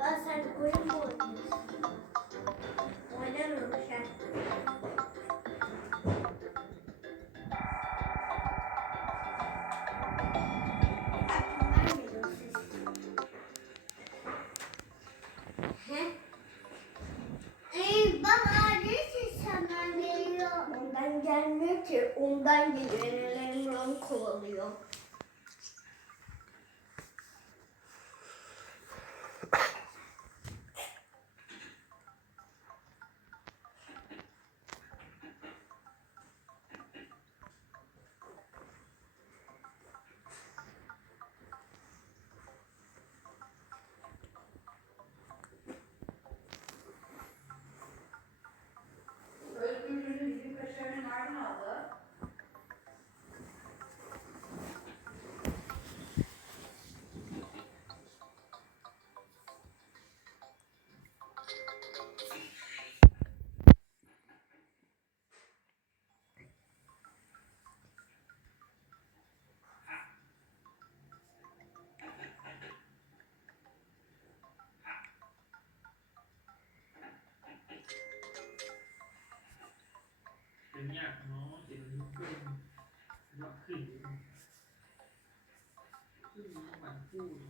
Ya sen oyun mu oynuyorsun? Oynamıyorum sen. Aklımdan geliyor ses. He? Baba neresi senden geliyor? Ondan gelmiyor ki. Ondan geliyor. Ellerim onu kovalıyor. Özgürlüğünü bizim kaşarını nereden aldı? Cái nhạc nó chỉ là những cơn loạn khỉ chứ không phải phu